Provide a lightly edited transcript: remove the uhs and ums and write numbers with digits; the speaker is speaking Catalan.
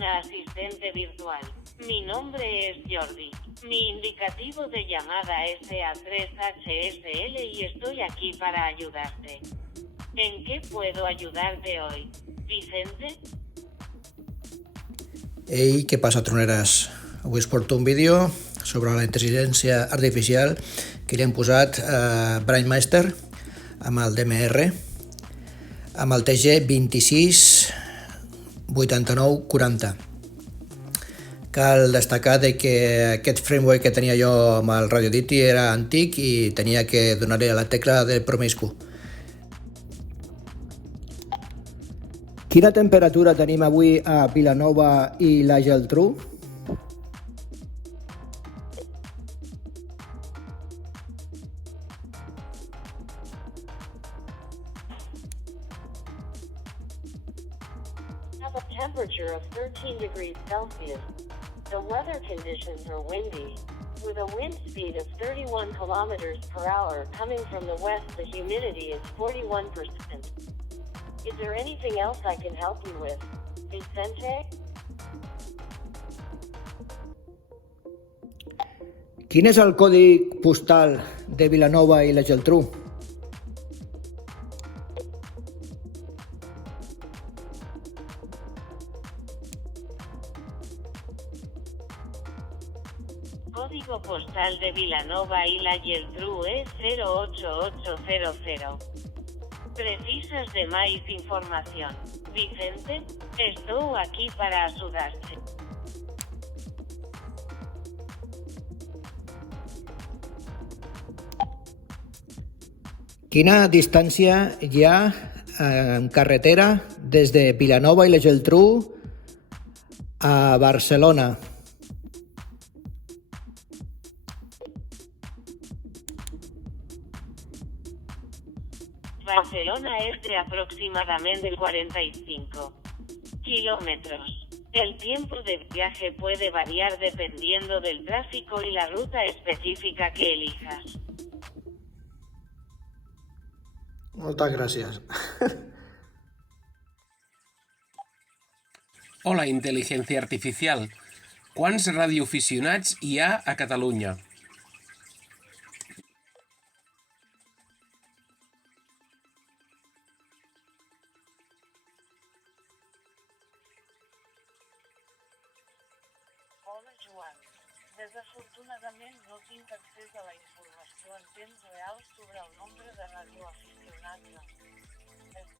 una asistente virtual. Mi nombre es Jordi. Mi indicativo de llamada es A3HSL y estoy aquí para ayudarte. ¿En qué puedo ayudarte hoy, Vicente? Ei, què passa, troneres? Avui us porto un vídeo sobre la intel·ligència artificial que li hem posat a BrainMeister amb el DMR, amb el TG 268940. Cal destacar que aquest framework que tenia jo amb el RadioDiti era antic i tenia que donar-li a la tecla del promiscu. Quina temperatura tenim avui a Vilanova i la Geltrú? Have a temperature of 13 degrees Celsius. The weather conditions are windy. With a wind speed of 31 kilometers per hour coming from the west, the humidity is 41%. Is there anything else I can help you with, Vicente? Quin és el codi postal de Vilanova i la Geltrú? Código postal de Vilanova y la Geltrú es 08800. ¿Precisas de más información, Vicente? Estoy aquí para ayudarte. Quina distància hi ha en carretera des de Vilanova i la Geltrú a Barcelona? Barcelona es de aproximadamente 45 kilómetros. El tiempo de viaje puede variar dependiendo del tráfico y la ruta específica que elijas. Moltes gràcies. Hola, intel·ligència artificial. Quants radioaficionats hi ha a Catalunya? Hola, Joan. Desafortunadament no tinc accés a la informació en temps real sobre el nombre de radioaficionats.